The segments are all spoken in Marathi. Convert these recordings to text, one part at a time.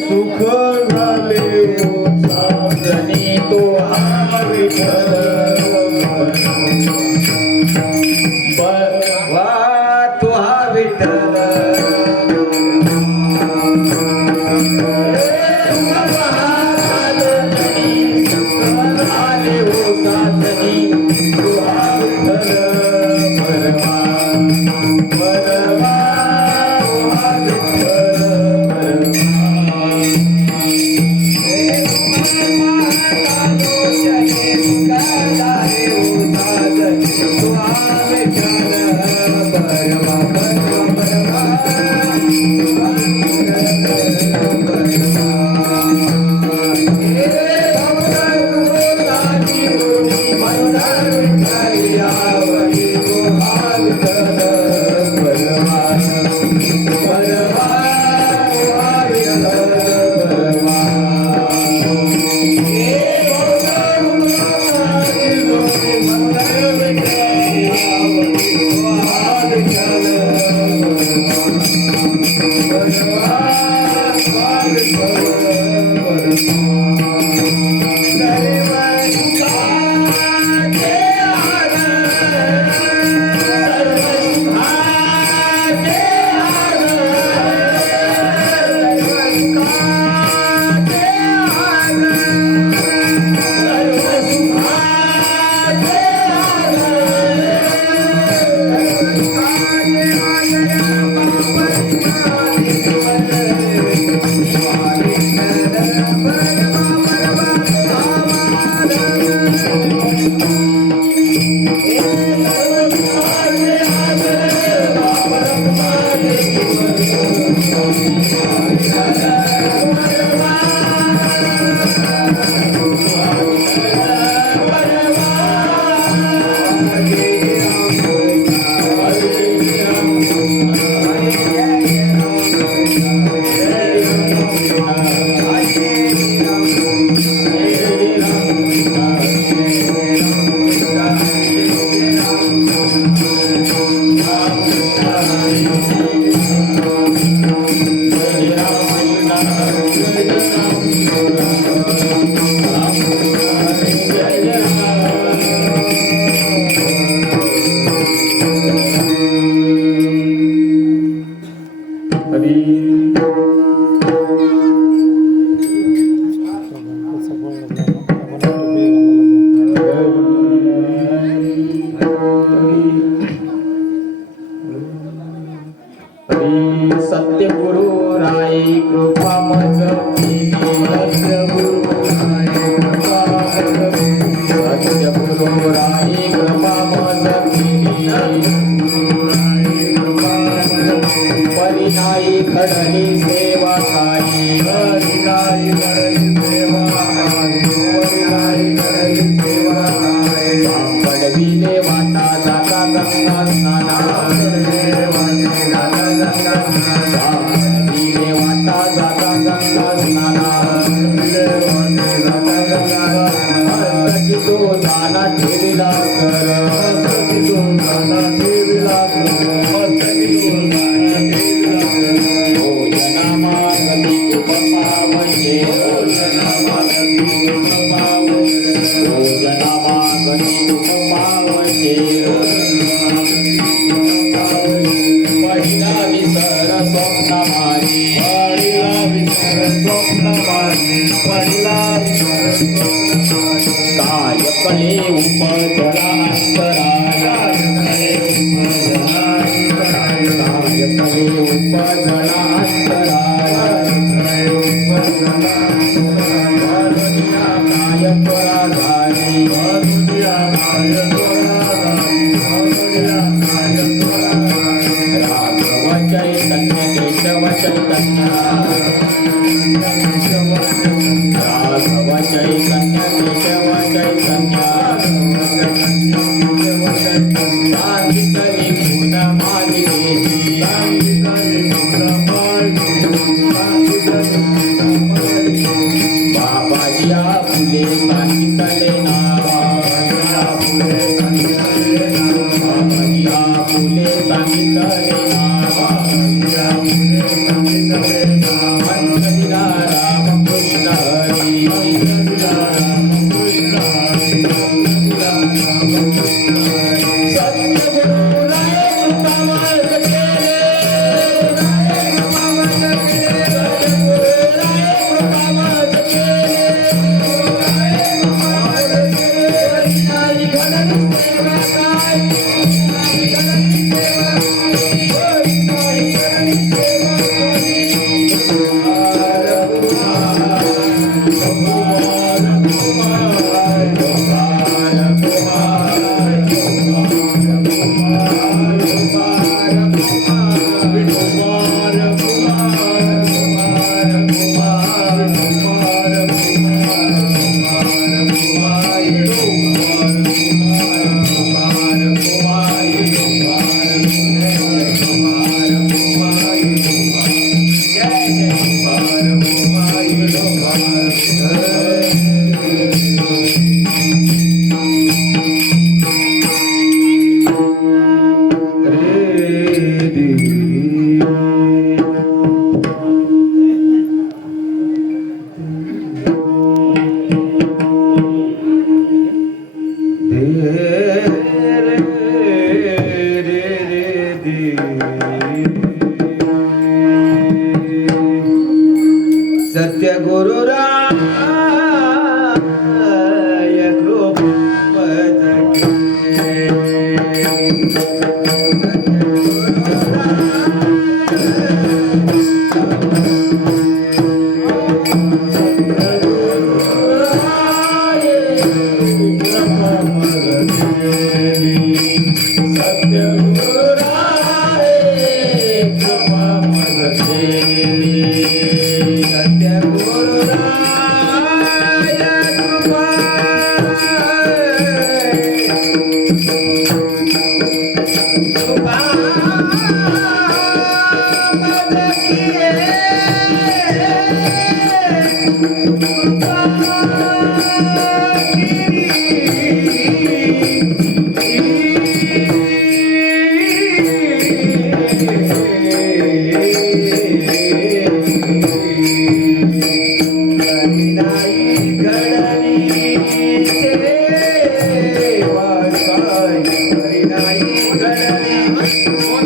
सुख झाले साजनी तो हा विठ्ठल वा तो हा विठ्ठल सत्यगुरु राय कृपा मज सत्यगुरु राय कृपा मज परिणाई घडली सेवा काही परिणाई घडली सेवा परिणाई घडली सेवा काही पडविले वाटा जाता गंगा स्नाना कायकले उपजला अंतराय सांगितले गुण मालिकेची बाबाजी फुले सांगितले नाव बाबाजी फुले सांगितले नाव दिला राम कृष्ण हरी सत्य गुरुराय हरी नाही घडली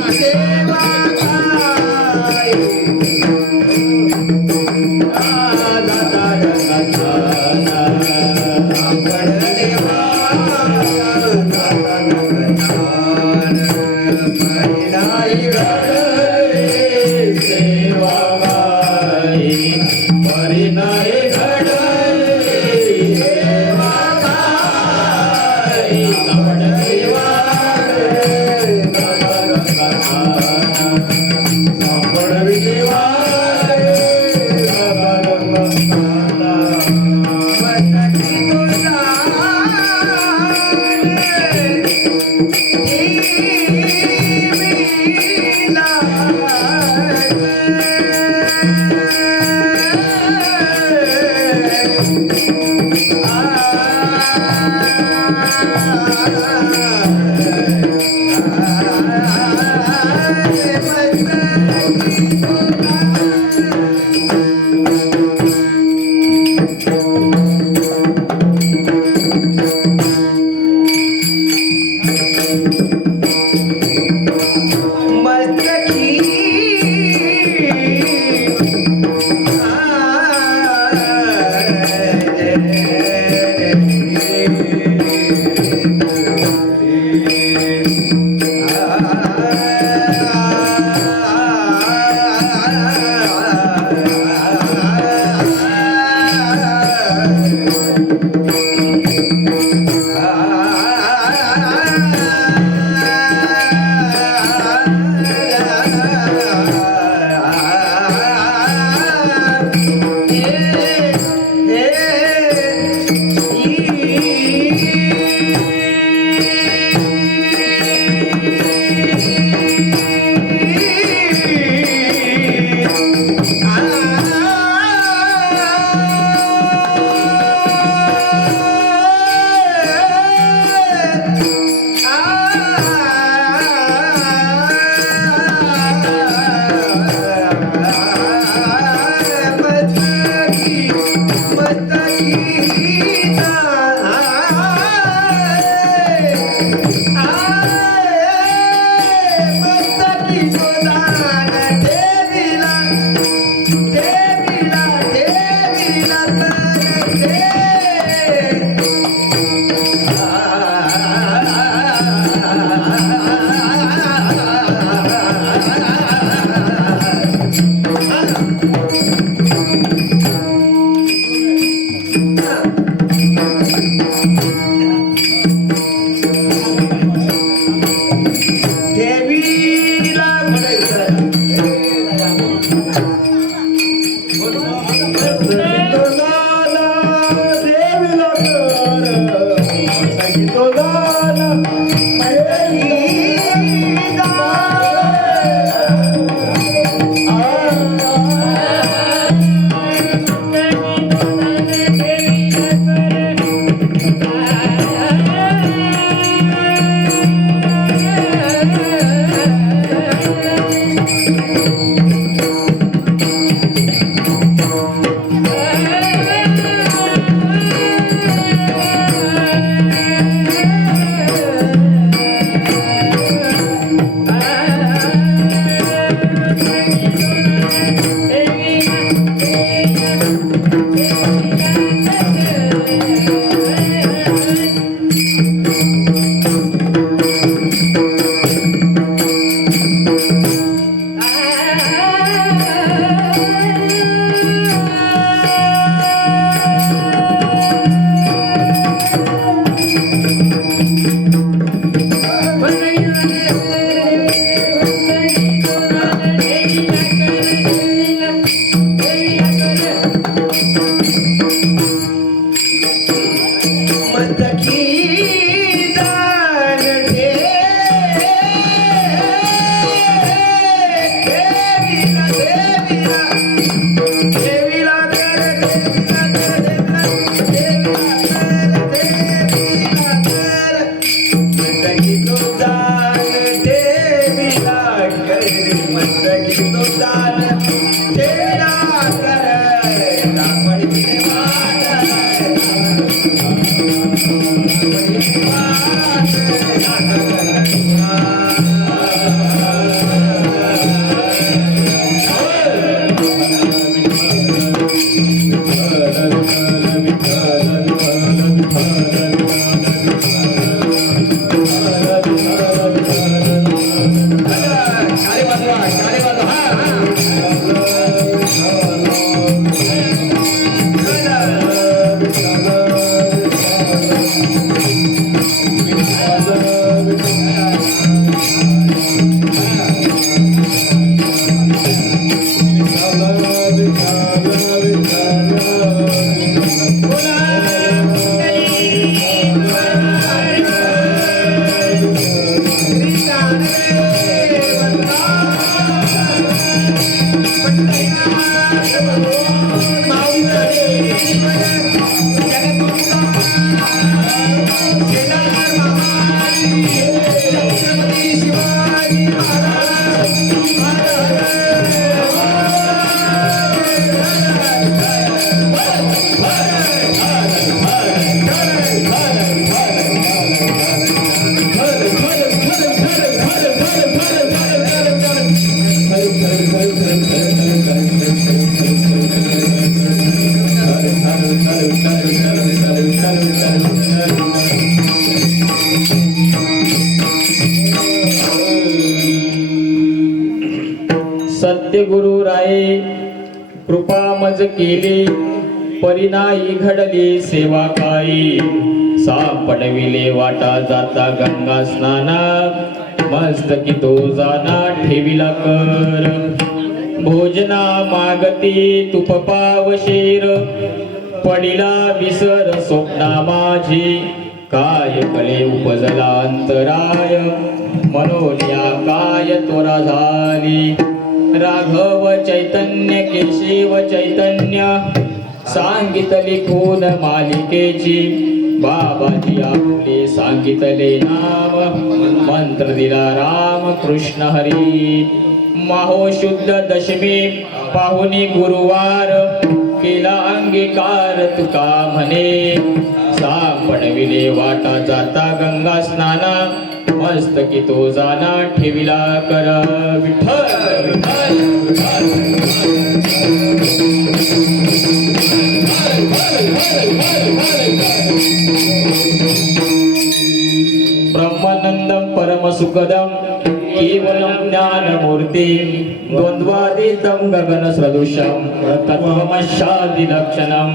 सत्यगुरु राये कृपा मज केले परिणाई घडली सेवा काही सापडविले वाटा जाता गंगा स्नाना मस्तकी तो जाना ठेविला कर भोजना मागती तुप पावशेर पडिला विसर स्वप्ना माझी काय कळे उपजला अंतराय मनोनिया काय तोरा झाली राघव चैतन्य केशव चैतन्य सांगितले कोण मालिकेची बाबाजी आपले सांगितले नाम मंत्र दिला राम कृष्ण हरी माहो शुद्ध दशमी पाहुणी गुरुवार केला अंगीकार तुका म्हणे सापडविले वाटा जाता गंगा स्नाना मस्तकी तो जाना ठेविला कर विठ्ठल ब्रह्मानंदम परम सुखदम केवलम ज्ञानमूर्ति द्वंद्वातीतं गगन सदृशम तत्त्वमशादि लक्षणम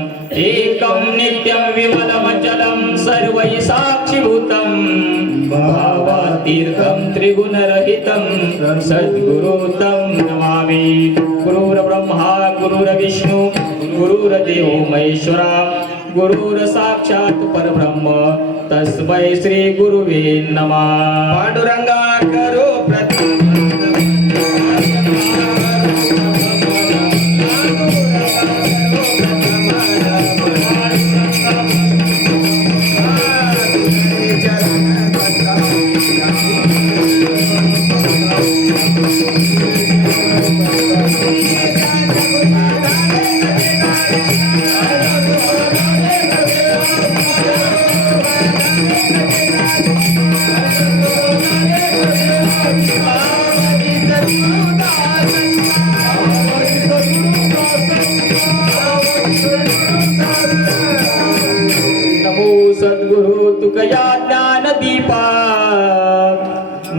एकं नित्यं विमलमचलं सर्वैः साक्षिभूतं भावातीर्थं त्रिगुणरहितं सद्गुरुं नमामि गुरुर्ब्रह्मा गुरुर्विष्णु गुरुर्देवो महेश्वरा गुरुर्साक्षात् परब्रह्म तस्मै श्री गुरुवे नमः पांडुरंगा करो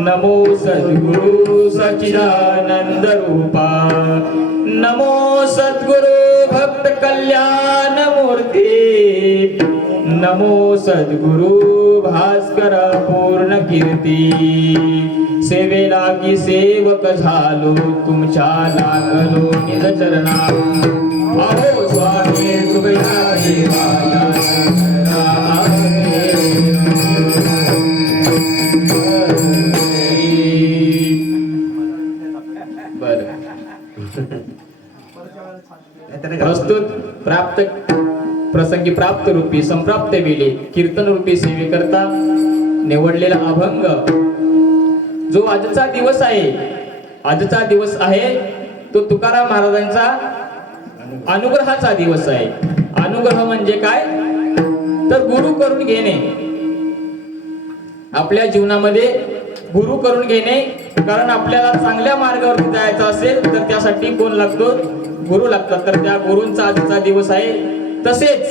नमो सद्गुरु सच्चिदानंद रूपा नमो सद्गुरु भक्त कल्याण मूर्ती नमो सद्गुरु भास्कर पूर्ण कीर्ती सेवे लागी सेवक झालो तुमच्या लागलो निज चरणा अहो स्वामी कृपया देवाया प्रस्तुत प्राप्त प्रसंगी प्राप्त रूपी संप्राप्त वेळी कीर्तन रूपी सेवे करता निवडलेला अभंग जो आजचा दिवस आहे तो तुकाराम महाराजांचा अनुग्रहाचा दिवस आहे. अनुग्रह म्हणजे काय तर गुरु करून घेणे, आपल्या जीवनामध्ये गुरु करून घेणे. कारण आपल्याला चांगल्या मार्गावरती जायचं असेल तर त्यासाठी कोण लागतो, गुरु लागतात. तर त्या गुरूंचा आजचा दिवस आहे. तसेच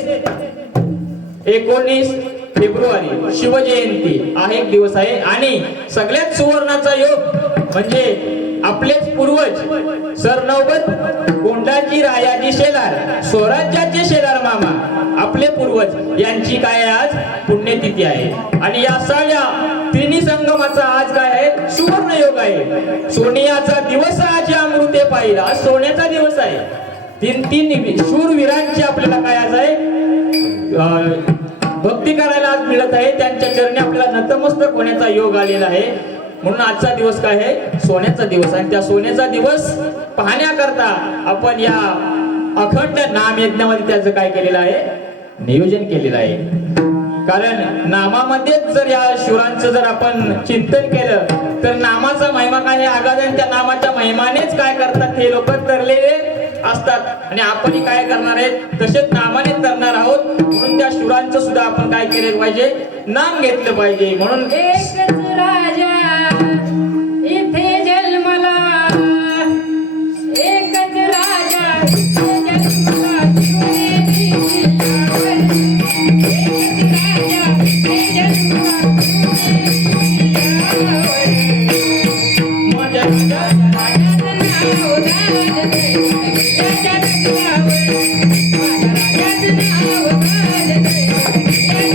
19 फेब्रुवारी शिवजयंती हा एक दिवस आहे आणि सगळ्यात सुवर्णाचा योग म्हणजे आपलेच पूर्वज सरनौबत गोंडाजी रायाजी शेलार स्वराज्याचे शेलार मामा आपले पूर्वज यांची काय आज पुण्यतिथी आहे. आणि या सगळ्या तिन्ही संगमाचा आज काय आहे सुवर्ण योग आहे. सोनियाचा दिवस आज अमृते पाहिला, आज सोन्याचा दिवस आहे. तीन शूरवीरांची आपल्याला काय आज आहे भक्ती करायला आज मिळत आहे. त्यांच्या चरणी आपल्याला नतमस्तक होण्याचा योग आलेला आहे. म्हणून आजचा दिवस काय आहे सोन्याचा दिवस. आणि त्या सोन्याचा दिवस पाहण्याकरता आपण या अखंड नाम यज्ञामध्ये त्याचं काय केलेलं आहे नियोजन केलेलं आहे. कारण नामामध्येच जर या शूरांचं जर आपण चिंतन केलं तर नामाचा महिमा काय आहे आगाध. त्या नामाच्या महिमानेच काय करतात हे लोक तरलेले असतात आणि आपण काय करणार आहेत तसेच नामाने तरणार आहोत. म्हणून त्या शूरांचं सुद्धा आपण काय केलं पाहिजे नाम घेतलं पाहिजे. म्हणून एकच राजा इथे जन्मला, एकच राजा इथे जन्मला, शिवनेरी किल्ल्यावर. एकच राजा इथे जन्मला, शिवनेरी किल्ल्यावर. माझ्या राजाचं नाव गाजते किल्ल्याच्या डोंगरावर. माझ्या राजाचं नाव गाजते किल्ल्याच्या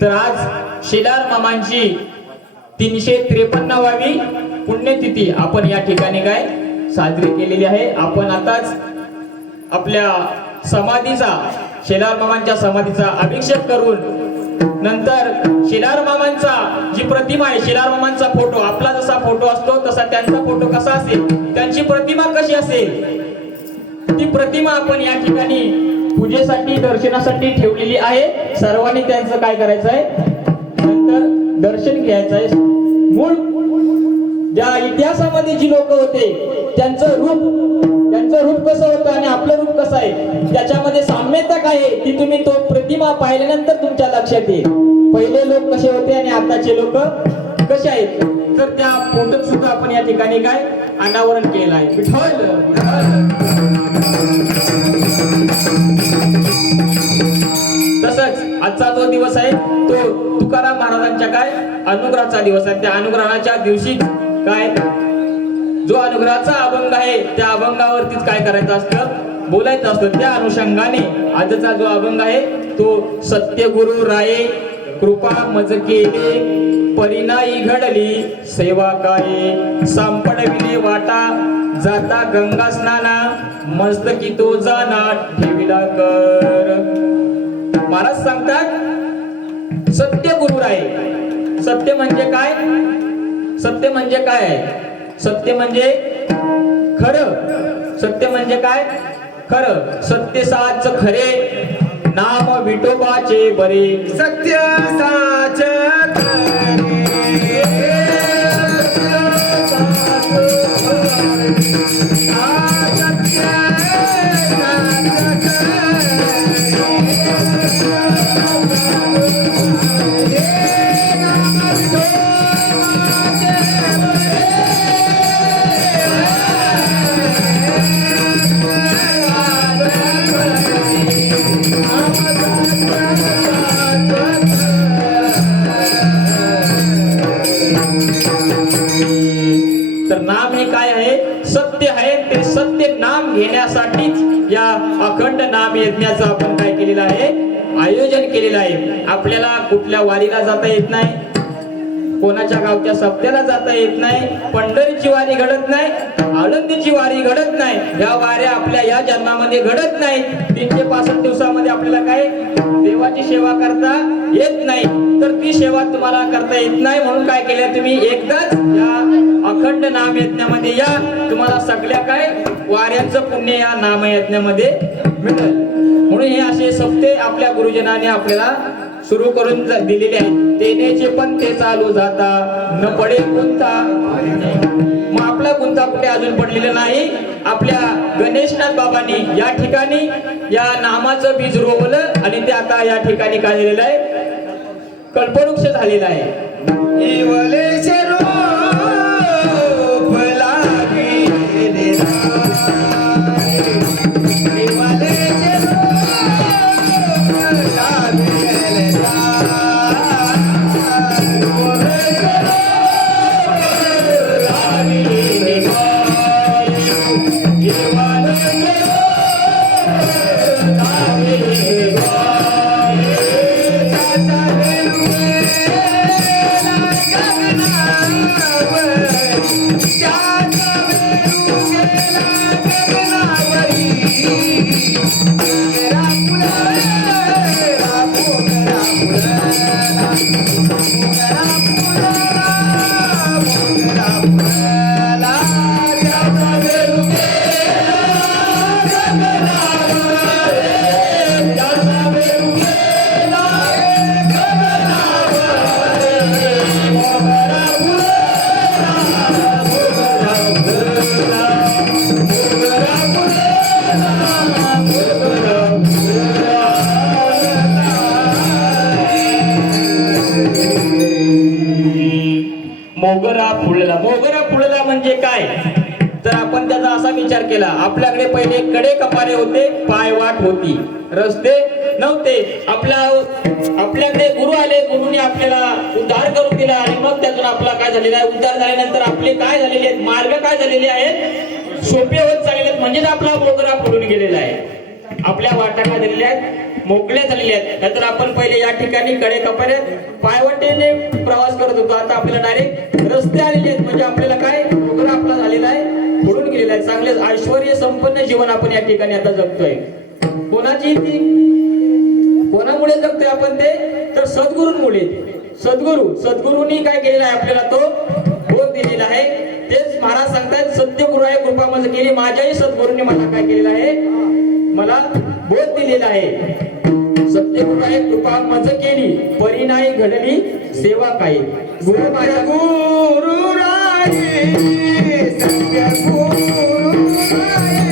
तर आज शेलार मामांची 353वी पुण्यतिथी आपण या ठिकाणी काय साजरी केलेली आहे. आपण आताच आपल्या समाधीचा शेलार मामांच्या समाधीचा अभिषेक करून नंतर शेलार मामांचा जी प्रतिमा आहे शेलार मामांचा फोटो आपला जसा फोटो असतो तसा त्यांचा फोटो कसा असेल त्यांची प्रतिमा कशी असेल ती प्रतिमा आपण या ठिकाणी पूजेसाठी दर्शनासाठी ठेवलेली आहे. सर्वांनी त्यांचं काय करायचं आहे नंतर दर्शन घ्यायचं आहे. मूळ ज्या इतिहासामध्ये जी लोक होते त्यांचं रूप कसं होतं आणि आपलं रूप कसं आहे त्याच्यामध्ये साम्यता काय आहे ती तुम्ही तो प्रतिमा पाहिल्यानंतर तुमच्या लक्षात येईल. पहिले लोक कसे होते आणि आताचे लोक कसे आहेत तर त्या फोटोत सुद्धा आपण या ठिकाणी काय अनावरण केलं आहे. विठ्ठल तसंच आजचा जो दिवस आहे तो तुकाराम महाराजांच्या काय अनुग्रहाचा दिवस आहे. त्या अनुग्रहाच्या दिवशी काय जो अनुग्रहाचा अभंग आहे त्या अभंगावरतीच काय करायचं असतं बोलायचं असतं. त्या अनुषंगाने आजचा जो अभंग आहे तो सत्यगुरु राये कृपा मज केले परिणाई घडली सेवा काय सांपडविले वाटा जाता गंगा स्नाना मस्तकी तो जाना ठेविला कर. महाराज सांगतात सत्य गुरु राये. सत्य म्हणजे काय सत्य म्हणजे काय आहे सत्य म्हणजे खरं. सत्य म्हणजे काय खरं. सत्य साच खरे नाम विठोबाचे बरे. सत्य साच घेण्यासाठीच या अखंड नाम यज्ञाचं आपण काय केलेलं आहे, आयोजन केलेलं आहे. आपल्याला कुठल्या वारीला जाता येत नाही, कोणाच्या गावच्या सप्त्याला जाता येत नाही, पंढरीची वारी घडत नाही, आळंदीची वारी घडत नाही, या वाऱ्या आपल्या या जन्मामध्ये घडत नाही. 365 दिवसामध्ये आपल्याला काय देवाची सेवा करता येत नाही, तर ती सेवा तुम्हाला करता येत नाही. म्हणून काय केलं, तुम्ही एकदाच या अखंड नाम यज्ञामध्ये या, तुम्हाला सगळ्या काय वाऱ्यांचं पुण्य या नामयज्ञामध्ये मिळेल. म्हणून हे असे सप्ते आपल्या गुरुजनाने आपल्याला सुरू करून दिलेले आहेत. तेनेचे पण ते चालू जाता न पडे गुंता. मग आपला गुंता कुठे अजून पडलेला नाही. आपल्या गणेशनाथ बाबांनी या ठिकाणी या नामाचं बीज रोवलं आणि ते आता या ठिकाणी काय झालेलं आहे, कल्पवृक्ष झालेला आहे. इवलेचे रूप लागले राय, इवलेचे रूप लागले राय, इवलेचे रूप लागले राय, इवलेचे रूप लागले राय. चाचा मोगरा फुलला. मोगरा फुलला म्हणजे काय, तर आपण त्याचा असा विचार केला, आपल्याकडे पहिले कडे कपारे होते, पायवाट होती, रस्ते नव्हते. आपल्याकडे गुरु आले, गुरुने आपल्याला उद्धार करून दिला आणि मग त्यातून आपला काय झालेला आहे, उद्धार झाल्यानंतर आपले काय झालेले आहेत, मार्ग काय झालेले आहेत, सोपे होत चाललेले आहेत. म्हणजेच आपला मोगरा फुलून गेलेला आहे. आपल्या वाटा काय झालेल्या आहेत, मोकळ्या झालेल्या आहेत. नाहीतर आपण पहिले या ठिकाणी कडे कपाऱ्यात पायवाटेने प्रवास करत होतो, आता आपल्याला डायरेक्ट रस्ते आलेले आहेत. म्हणजे आपल्याला काय मोगरा आपला झालेला आहे, फुलून गेलेला आहे. चांगले ऐश्वर्य संपन्न जीवन आपण या ठिकाणी आता जगतोय. कोणामुळे जगतोय आपण ते, तर सद्गुरूंमुळे. सद्गुरूंनी काय केलेलं आहे, आपल्याला तो बोध दिलेला आहे. तेच महाराज सांगतात, सत्यगुरु आहे कृपा मज केली, माझ्याही सद्गुरूंनी मला काय केलेलं आहे, मला बोध दिलेला आहे. सत्यगुरु आहे कृपा मज केली, परी नाही घडली सेवा काही. गुरु माझ्या गुरु राये, सत्य गुरु राये,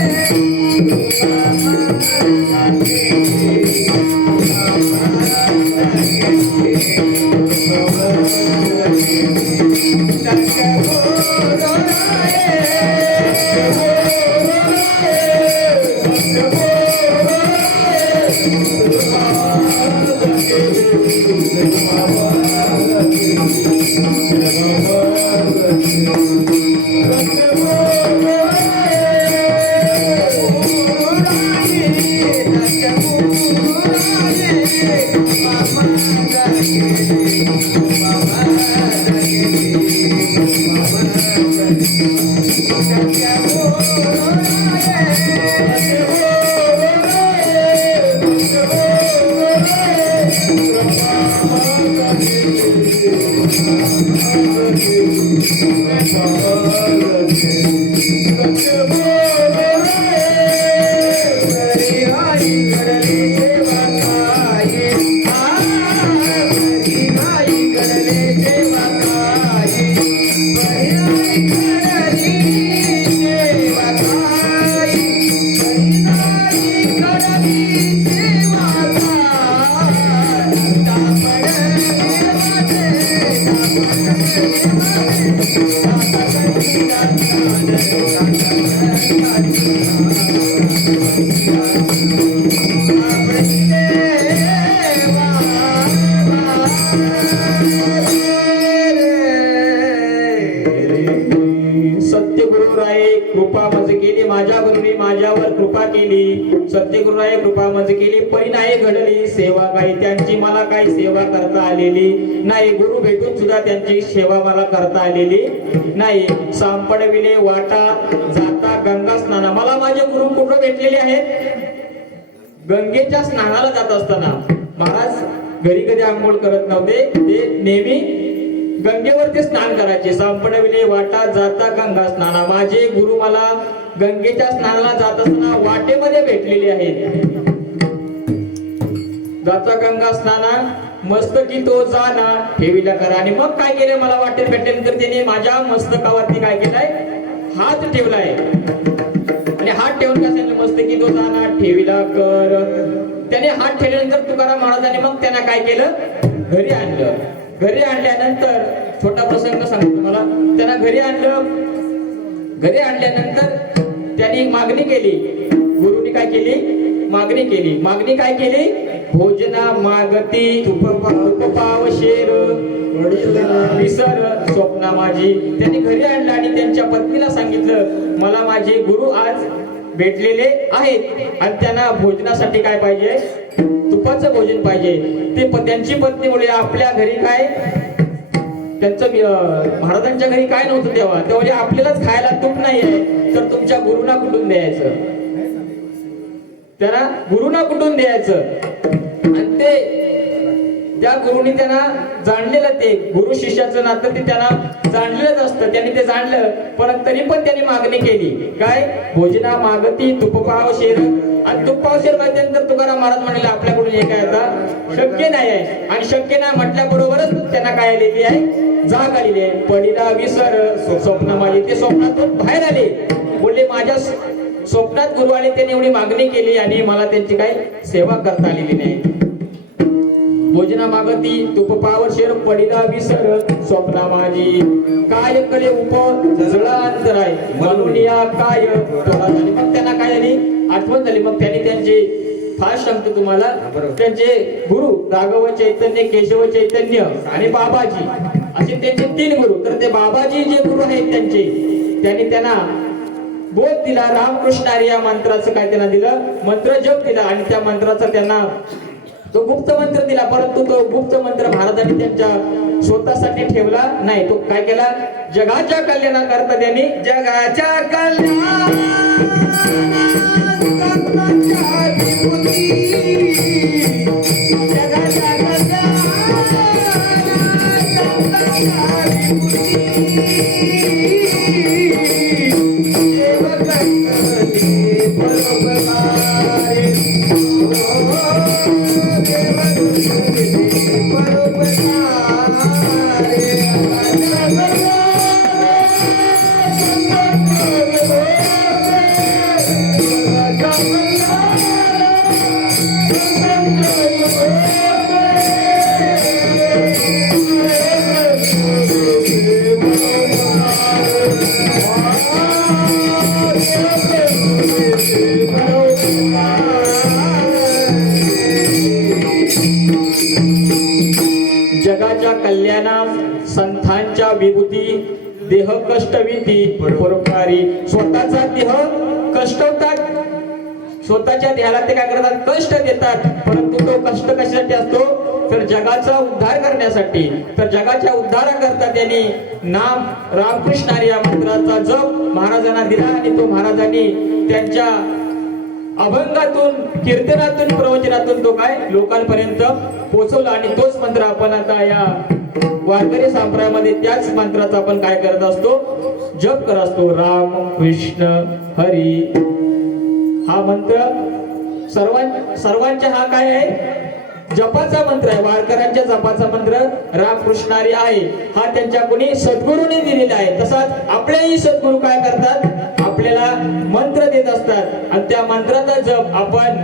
सत्यगुरुराये कृपा मज केली, माझ्या गुरुनी माझ्यावर कृपा केली. सत्यगुरुराये कृपा मज केली, परी नाही घडली सेवा काही त्यांची, मला काही सेवा करता आलेली नाही. गुरु भेटून सुद्धा त्यांची सेवा मला करता आलेली नाही. सांपडविले वाटा जाता गंगा स्नाना, मला माझे गुरु कुठं भेटलेले आहेत? गंगेच्या स्नानाला जात असताना. महाराज घरी कधी आंघोळ करत नव्हते, ते नेहमी गंगेवरती स्नान करायचे. सांपडविले वाटा जाता गंगा स्नाना, माझे गुरु मला गंगेच्या स्नानाला जात असताना वाटेमध्ये भेटलेले आहेत. जाता गंगा स्नाना मस्तकी तो जाना ठेवीला करा. आणि मग काय केलं? मला वाटेत भेटल्यानंतर त्याने माझ्या मस्तकावरती काय केलंय? हात ठेवलाय. आणि हात ठेवून काय सांगितलं? मस्तकी तो जाना ठेवीला कर. त्याने हात ठेवल्यानंतर तुकाराम महाराजांनी मग त्यांना काय केलं? घरी आणलं. घरी आणल्यानंतर छोटा प्रसंग सांगतो तुम्हाला. त्यांना घरी आणलं. घरी आणल्यानंतर त्यांनी मागणी केली. गुरुनी काय केली? मागणी केली. मागणी काय केली? भोजना मागती तुप पाव शेर विसर स्वप्ना माझी. त्यांनी घरी आणलं आणि त्यांच्या पत्नीला सांगितलं, मला माझे गुरु आज भेटलेले आहेत आणि त्यांना भोजनासाठी काय पाहिजे? तुपाचं भोजन पाहिजे. ते त्यांची पत्नी बोलली, आपल्या घरी काय त्यांचं महाराजांच्या घरी काय नव्हतं तेव्हा. ते म्हणजे आपल्यालाच खायला तूप नाहीये, तर तुमच्या गुरुना कुठून द्यायचं? त्यांना गुरुना कुठून द्यायचं? आणि ते त्या गुरुनी त्यांना जाणलेलं, ते गुरु शिष्याचं नातं ते त्यांना जाणलेलंच असतं. त्यांनी ते जाणलं, पण तरी पण त्यांनी मागणी केली. काय? भोजना मागती तुपपाव शेर. आणि तुपपाव शेर माहितीनंतर तुकाराम महाराज म्हणाले, आपल्याकडून हे काय आता शक्य नाही आहे. आणि शक्य नाही म्हटल्याबरोबरच त्यांना काय आलेली आहे? जाग आलेली आहे. पडीला विसर स्वप्न माझे. ते स्वप्नातून बाहेर आले. बोलले, माझ्या स्वप्नात गुरु आले, त्यांनी एवढी मागणी केली आणि मला त्यांची काही सेवा करता आलेली नाही. भोजना मागती तुप पावर शेर पडीला विसर स्वप्ना माझी. काय कडे उप जळा अंतराय म्हणून या काय तोडा झाली. मग त्यांना काय झाली? आठवण झाली. मग त्यांनी त्यांचे फार सांगतो तुम्हाला, त्यांचे गुरु राघव चैतन्य, केशव चैतन्य आणि बाबाजी असे त्यांचे 3 गुरु. तर ते बाबाजी जे गुरु आहेत त्यांनी त्यांना बोध दिला. रामकृष्ण या मंत्राचं काय त्यांना दिलं? मंत्र जप दिला. आणि त्या मंत्राचा त्यांना तो गुप्त मंत्र दिला. परंतु तो गुप्त मंत्र महाराजांनी त्यांच्या स्वतःसाठी ठेवला नाही. तो काय केला? जगाच्या कल्याणाकरता त्यांनी जगाच्या कल्याण जगाच्या जगाच्या कल्याणात संतांच्या विभूती देह कष्टविती परोपकारी. स्वतःचा देह कष्टवतात, स्वतःच्या देहाला ते काय करतात? कष्ट देतात. परंतु तो कष्ट कशासाठी असतो? तर जगाचा उद्धार करण्यासाठी. तर जगाच्या उद्धाराकरता त्यांनी नाम रामकृष्ण या मंत्राचा जप महाराजांना दिला. आणि तो महाराजांनी त्यांच्या अभंगातून, कीर्तनातून, प्रवचनातून तो काय लोकांपर्यंत पोहोचवला. आणि तोच मंत्र आपण आता या वारकरी संप्रदायामध्ये त्याच मंत्राचा आपण काय करत असतो? जप करत असतो. राम कृष्ण हरी हा मंत्र सर्वांच्या हा काय आहे? जपाचा मंत्र आहे. वारकऱ्यांच्या जपाचा मंत्र रामकृष्ण हरी आहे. हा त्यांच्या कोणी सद्गुरूंनी दिलेला आहे. तसाच आपलेही सद्गुरू काय करतात? आपल्याला मंत्र देत असतात. आणि त्या मंत्राचा जप आपण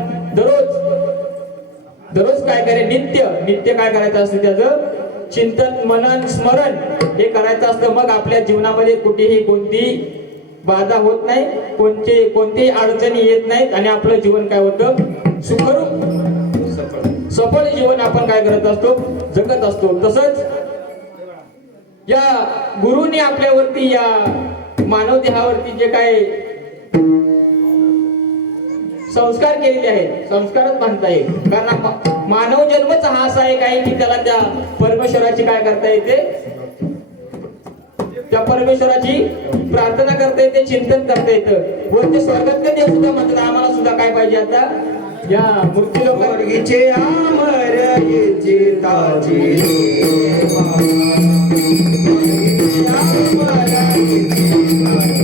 दररोज काय करे? नित्य काय करायचं असतं? त्याचं चिंतन, मनन, स्मरण हे करायचं असतं. मग आपल्या जीवनामध्ये कुठेही कोणती बाधा होत नाही, कोणतीही अडचणी येत नाहीत आणि आपलं जीवन काय होतं? सुखरूप सफळ जीवन आपण काय करत असतो? जगत असतो. तसंच या गुरुनी आपल्यावरती या मानव देहावरती जे काय संस्कार केलेले आहेत, संस्कारच म्हणता येईल. कारण मानव जन्मच हा असा एक आहे की त्याला त्या परमेश्वराची काय करता येते, त्या परमेश्वराची प्रार्थना करता येते, चिंतन करता येतं. व ते स्वर्गातले देव सुद्धा म्हणतात आम्हाला सुद्धा काय पाहिजे आता या मूर्ती लोकांना पोरगीचे अमर येची ताजी देवा. पोरगीचे अमर येची ताजी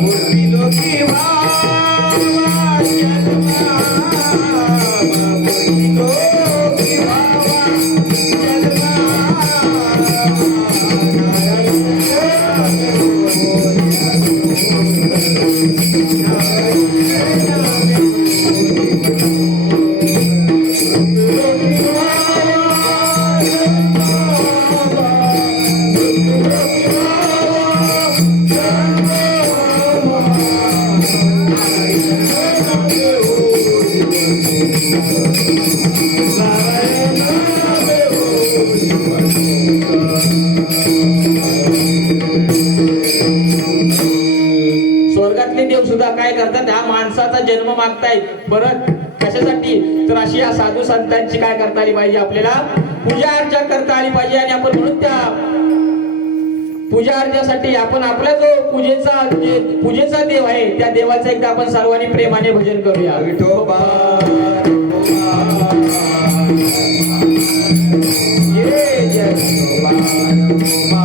मूर्ती लोकी वावा जन्मा. मूर्ती लोकी वावा स्वर्गातले देव सुद्धा काय करतात, हा माणसाचा जन्म मागतायत. परत कशासाठी तर अशी या साधू संतांची काय करता आली पाहिजे, आपल्याला पूजा अर्चा करता आली पाहिजे. आणि आपण म्हणून त्या पूजा अर्चासाठी आपण आपला जो पूजेचा देव आहे त्या देवाचं एकदा आपण सर्वांनी प्रेमाने भजन करूया. विठोबा ये जय विठोबा रघुबा.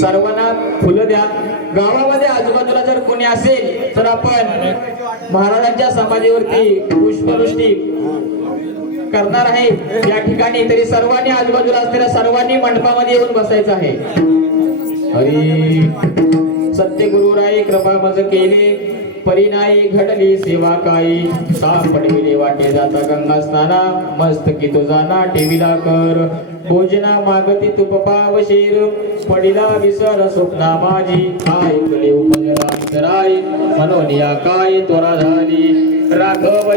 सर्वांना फुलं द्या. गावामध्ये आजूबाजूला जर कोणी असेल तर आपण महाराजांच्या समाधीवरती पुष्पवृष्टी करणार आहे या ठिकाणी. तरी सर्वांनी आजूबाजूला असलेल्या सर्वांनी मंडपामध्ये येऊन बसायचं आहे. हरी सत्य गुरुराय कृपा मज केले परिणाई घडली सेवा काही. सापडविले वाटे जाता गंगा स्नाना मस्तकी तुझा ना ठेविला कर. भोजना मागती तुप पावशीर पडिला विसर स्वप्ना माझी. ऐकले उपजला विसराई मनोनिया काय त्वरा झाली. राघव